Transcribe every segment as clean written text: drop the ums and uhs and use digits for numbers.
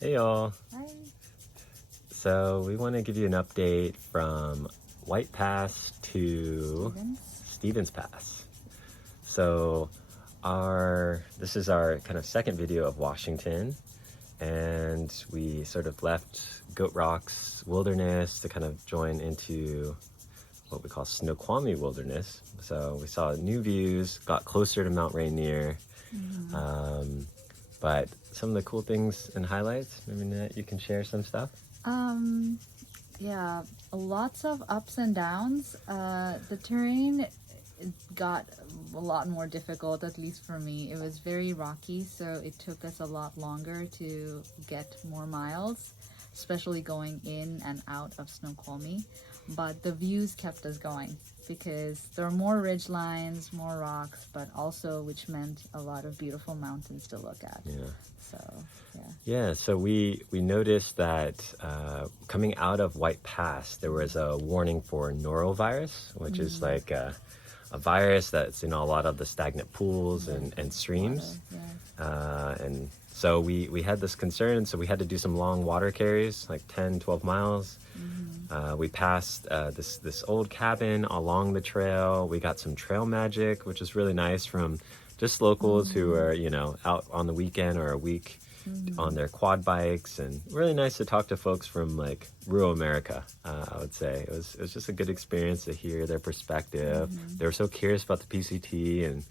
Hey y'all. Hi. So we want to give you an update from White Pass to Stevens. Stevens Pass. So this is our kind of second video of Washington, and we sort of left Goat Rocks Wilderness to kind of join into what we call Snoqualmie Wilderness. So we saw new views, got closer to Mount Rainier. But some of the cool things and highlights, maybe Nat, you can share some stuff. Um, yeah, lots of ups and downs. The terrain got a lot more difficult, at least for me. It was very rocky, so it took us a lot longer to get more miles, especially going in and out of Snoqualmie. But the views kept us going because there are more ridge lines, more rocks, but also which meant a lot of beautiful mountains to look at. Yeah. So, yeah. Yeah, so we noticed that coming out of White Pass, there was a warning for norovirus, which is like a virus that's in a lot of the stagnant pools and streams. Water, yeah. And so we had this concern, so we had to do some long water carries, like 10, 12 miles. We passed this old cabin along the trail. We got some trail magic, which is really nice from just locals who are, out on the weekend or a week on their quad bikes, and really nice to talk to folks from like rural America. I would say it was just a good experience to hear their perspective. They were so curious about the PCT and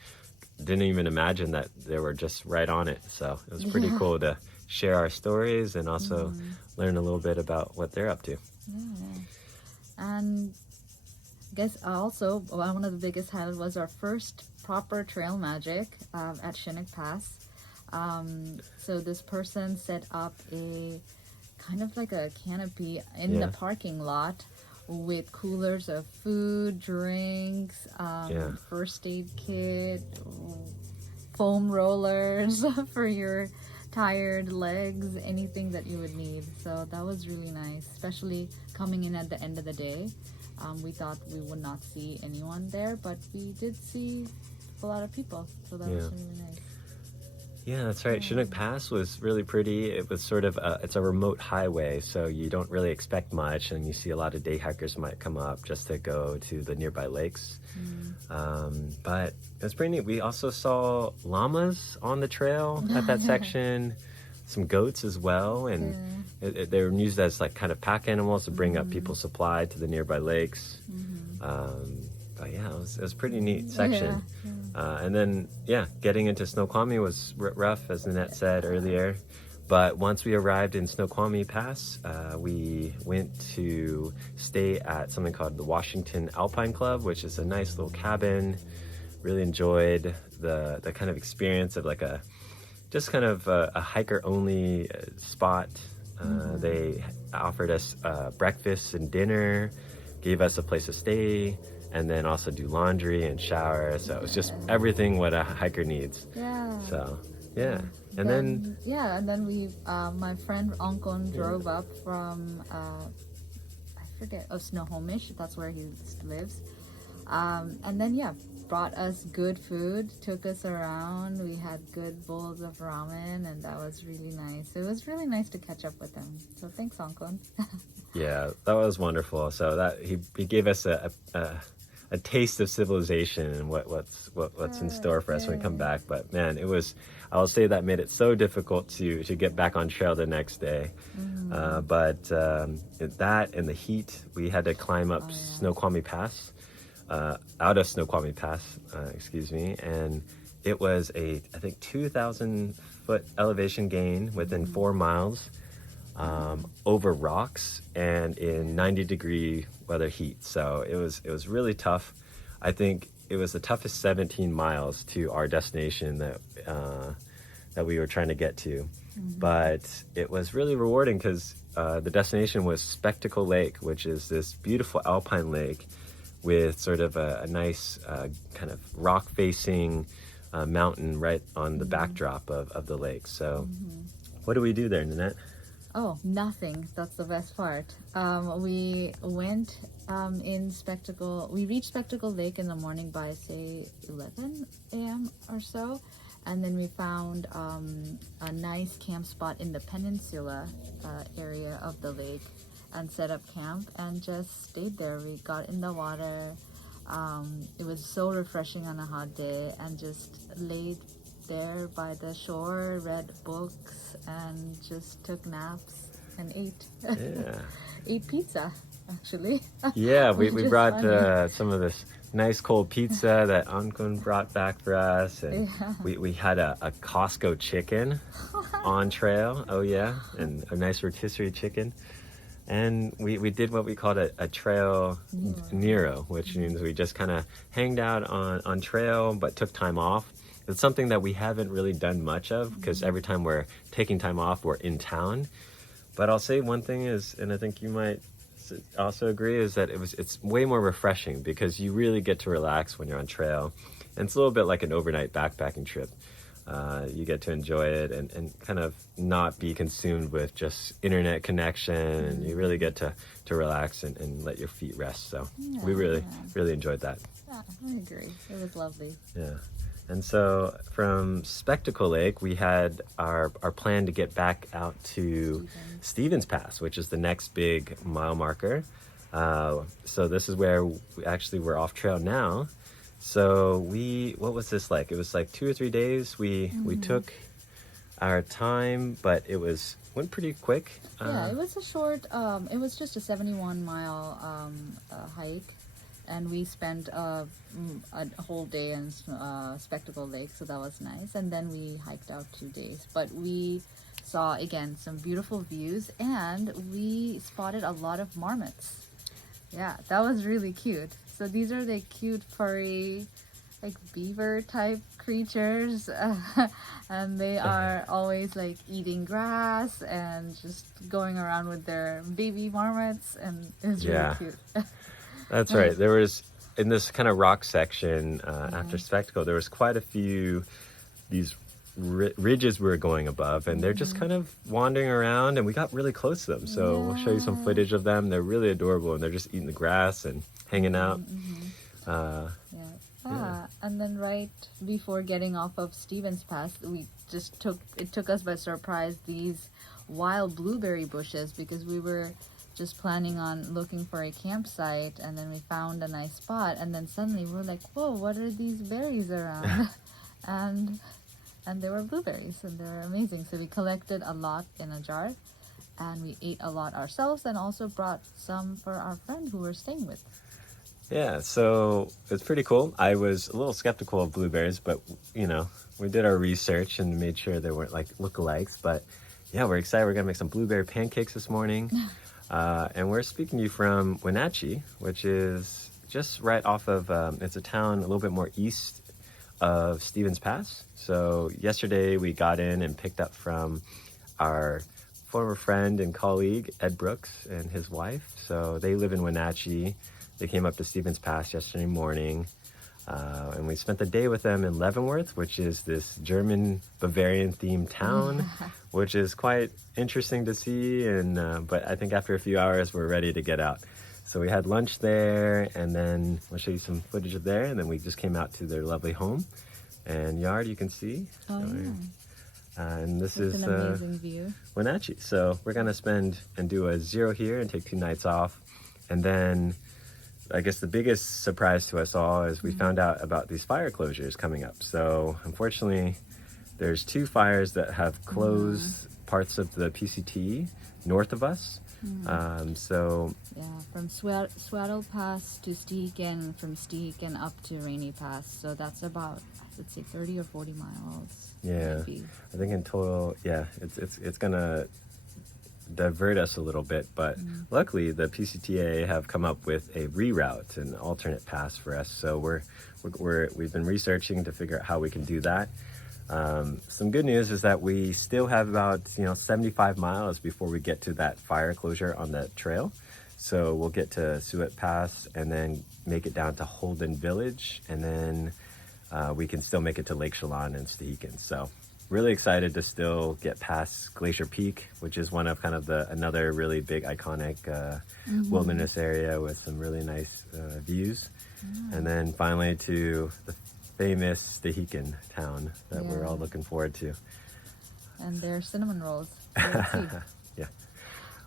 didn't even imagine that they were just right on it. So it was pretty cool to share our stories and also learn a little bit about what they're up to. Yeah. And I guess also one of the biggest highlights was our first proper trail magic at Chinook Pass. So this person set up a kind of like a canopy in the parking lot with coolers of food, drinks, first aid kit, foam rollers for your tired legs, anything that you would need. So that was really nice, especially coming in at the end of the day. We thought we would not see anyone there, but we did see a lot of people, so that was really nice. Yeah, that's right. Chinook Pass was really pretty. It was sort of it's a remote highway, so you don't really expect much, and you see a lot of day hikers might come up just to go to the nearby lakes. But it was pretty neat. We also saw llamas on the trail at that section, some goats as well, and they were used as like kind of pack animals to bring up people's supply to the nearby lakes. But yeah, it was a pretty neat section. And then, getting into Snoqualmie was rough, as Nanette said earlier. But once we arrived in Snoqualmie Pass, we went to stay at something called the Washington Alpine Club, which is a nice little cabin. Really enjoyed the kind of experience of like a hiker-only spot. They offered us breakfast and dinner, gave us a place to stay, and then also do laundry and shower. So it was just everything what a hiker needs. Yeah. So, yeah. And then we, my friend Onkon drove up from, I forget, Snohomish, that's where he lives. And then, brought us good food, took us around. We had good bowls of ramen, and that was really nice. It was really nice to catch up with him. So thanks, Onkon. Yeah, that was wonderful. So that he gave us a taste of civilization and what's in store for us when we come back. But man, I'll say that made it so difficult to get back on trail the next day. But that and the heat, we had to climb up Snoqualmie Pass, out of Snoqualmie Pass, and it was I think 2,000 foot elevation gain within 4 miles. Over rocks and in 90-degree weather heat. So it was really tough. I think it was the toughest 17 miles to our destination that we were trying to get to. But it was really rewarding because the destination was Spectacle Lake, which is this beautiful alpine lake with sort of a nice kind of rock-facing mountain right on the backdrop of the lake. So what do we do there, Nanette? Oh, nothing. That's the best part. We went in Spectacle. We reached Spectacle Lake in the morning by, say, 11 a.m. or so. And then we found a nice camp spot in the peninsula area of the lake and set up camp and just stayed there. We got in the water. It was so refreshing on a hot day, and just laid there by the shore, read books, and just took naps and ate. Yeah. Ate pizza, actually. Yeah, we Which is brought funny. some of this nice cold pizza that Ankun brought back for us, and Yeah. we had a Costco chicken on trail. Oh yeah, and a nice rotisserie chicken. And we did what we called a trail Nero, which means we just kind of hanged out on trail but took time off. It's something that we haven't really done much of, because every time we're taking time off, we're in town. But I'll say one thing is, and I think you might also agree, is that it's way more refreshing because you really get to relax when you're on trail. And it's a little bit like an overnight backpacking trip. You get to enjoy it and kind of not be consumed with just internet connection, and you really get to relax and let your feet rest. So we really enjoyed that. Yeah, I agree. It was lovely. Yeah. And so from Spectacle Lake, we had our plan to get back out to Stevens Pass, which is the next big mile marker. So this is where we're off trail now. So what was this like? It was like 2 or 3 days. We took our time, but went pretty quick. Yeah, it was a short, it was just a 71-mile hike, and we spent a whole day in Spectacle Lake, so that was nice. And then we hiked out 2 days, but we saw, again, some beautiful views, and we spotted a lot of marmots. Yeah, that was really cute. So these are the cute, furry, like beaver type creatures, and they are always like eating grass and just going around with their baby marmots, and it's really cute. That's right. There was, in this kind of rock section after Spectacle, there was quite a few these ridges we were going above, and they're just kind of wandering around, and we got really close to them. So we'll show you some footage of them. They're really adorable, and they're just eating the grass and hanging out. And then right before getting off of Stevens Pass, it took us by surprise, these wild blueberry bushes, because we were just planning on looking for a campsite, and then we found a nice spot, and then suddenly we're like, whoa, what are these berries around? and there were blueberries, and they were amazing. So we collected a lot in a jar, and we ate a lot ourselves, and also brought some for our friend who we're staying with. Yeah, so it's pretty cool. I was a little skeptical of blueberries, but we did our research and made sure they weren't like lookalikes. But yeah, we're excited. We're gonna make some blueberry pancakes this morning. And we're speaking to you from Wenatchee, which is just right off of, it's a town a little bit more east of Stevens Pass. So yesterday we got in and picked up from our former friend and colleague, Ed Brooks, and his wife. So they live in Wenatchee. They came up to Stevens Pass yesterday morning. And we spent the day with them in Leavenworth, which is this German Bavarian themed town, which is quite interesting to see. And but I think after a few hours, we're ready to get out. So we had lunch there, and then I'll show you some footage of there. And then we just came out to their lovely home and yard. You can see. And this is an amazing view. Wenatchee. So we're gonna spend and do a 0 here and take 2 nights off, and then I guess the biggest surprise to us all is we found out about these fire closures coming up. So unfortunately, there's 2 fires that have closed parts of the PCT north of us. From Swaddle Pass to Stehekin, from Stehekin up to Rainy Pass. So that's about, I'd say, 30 or 40 miles. Yeah, maybe. I think in total, it's gonna divert us a little bit, but luckily the PCTA have come up with a reroute, an alternate pass for us. So we've been researching to figure out how we can do that. Some good news is that we still have about 75 miles before we get to that fire closure on that trail. So we'll get to Suet Pass and then make it down to Holden Village, and then we can still make it to Lake Chelan and Stehekin. So really excited to still get past Glacier Peak, which is one of kind of another really big iconic wilderness area with some really nice views. And then finally to the famous Dahican town that we're all Yeah. looking forward to. And their cinnamon rolls. So let's see. Yeah.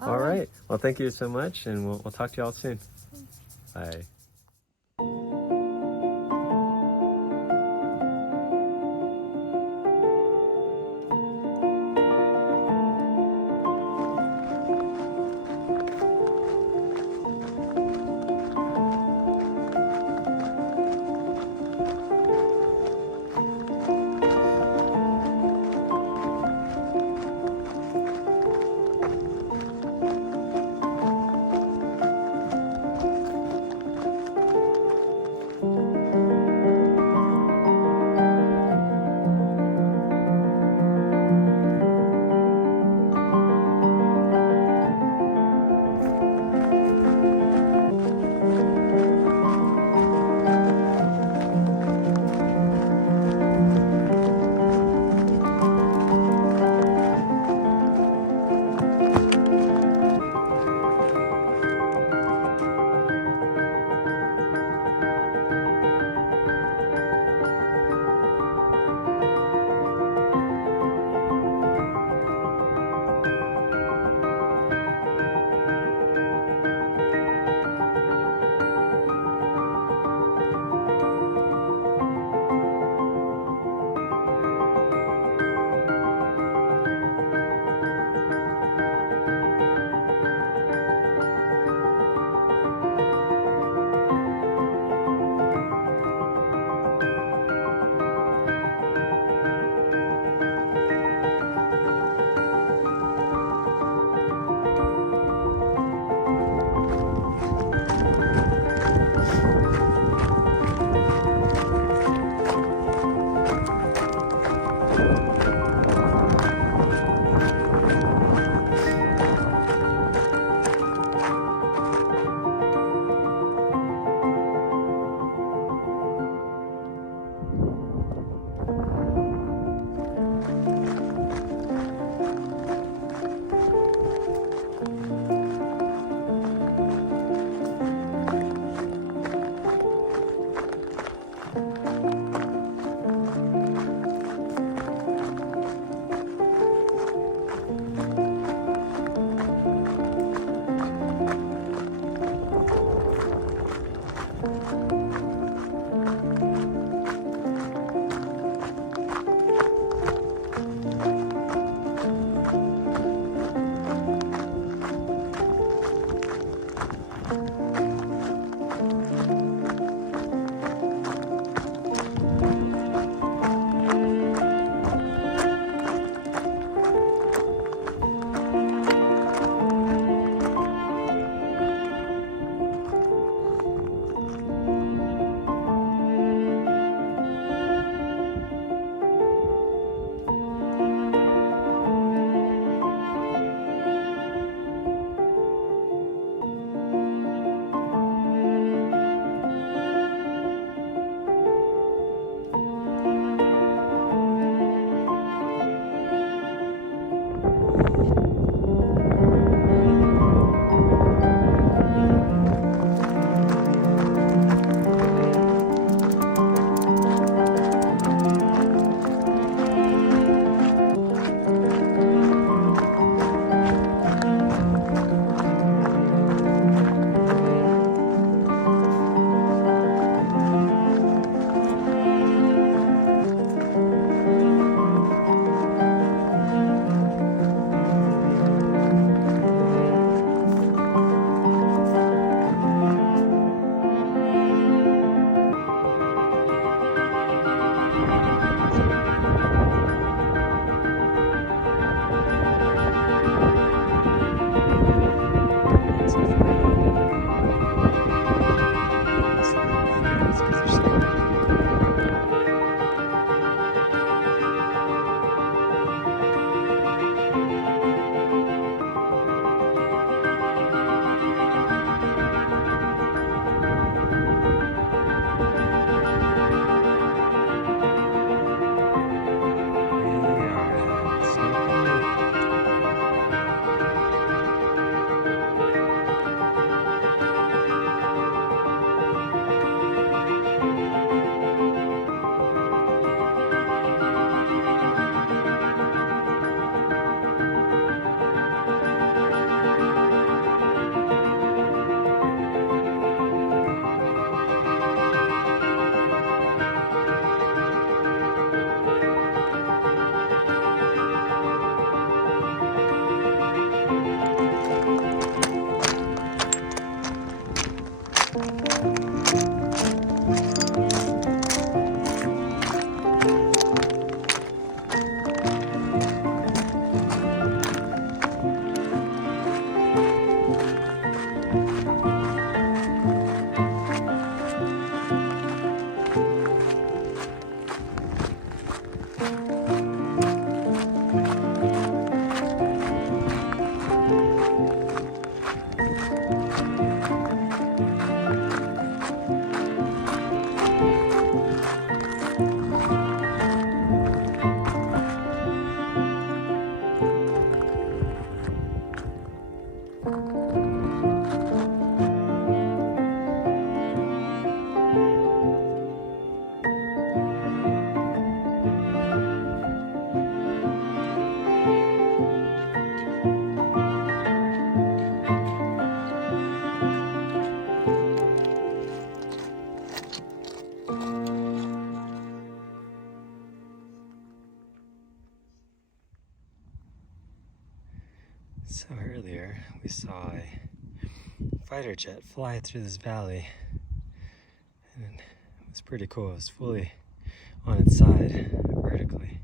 All right. Well, thank you so much, and we'll talk to you all soon. Bye. So earlier we saw a fighter jet fly through this valley, and it was pretty cool. It was fully on its side vertically.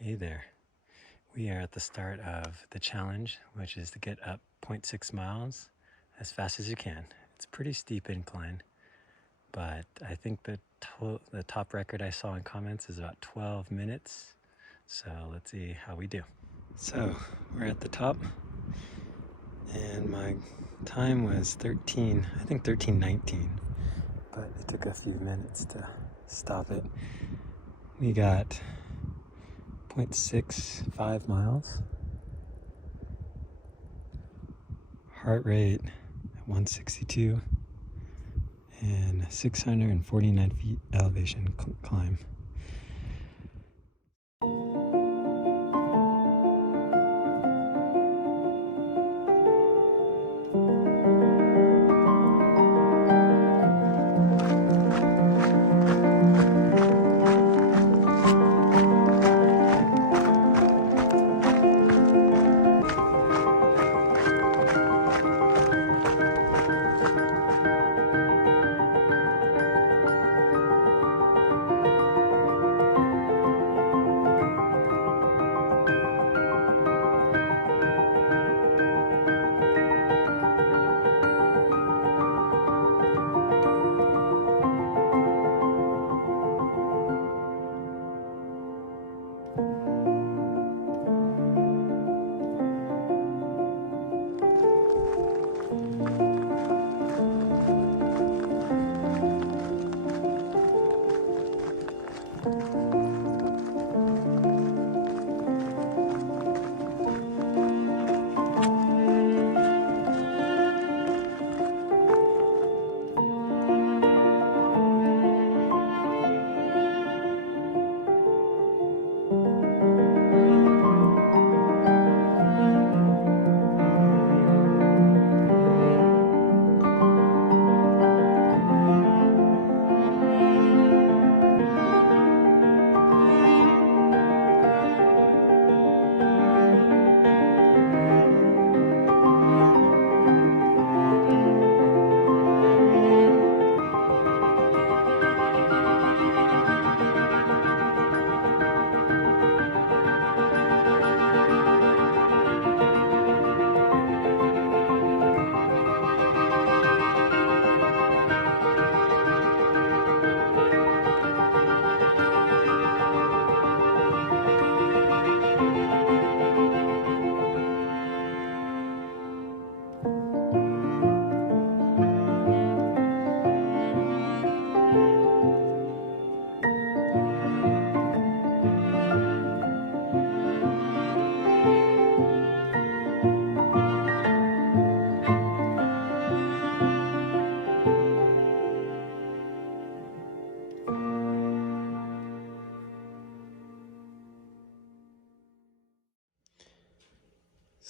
Hey there. We are at the start of the challenge, which is to get up 0.6 miles as fast as you can. It's a pretty steep incline, but I think the top record I saw in comments is about 12 minutes. So let's see how we do. So we're at the top, and my time was 13:19, but it took a few minutes to stop it. We got 0.65 miles, heart rate at 162, and 649 feet elevation climb.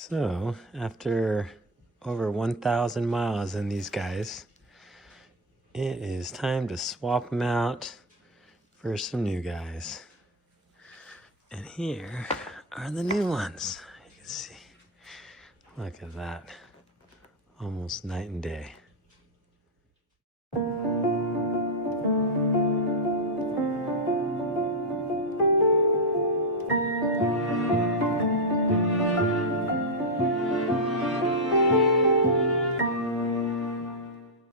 So, after over 1,000 miles in these guys, it is time to swap them out for some new guys. And here are the new ones. You can see. Look at that. Almost night and day.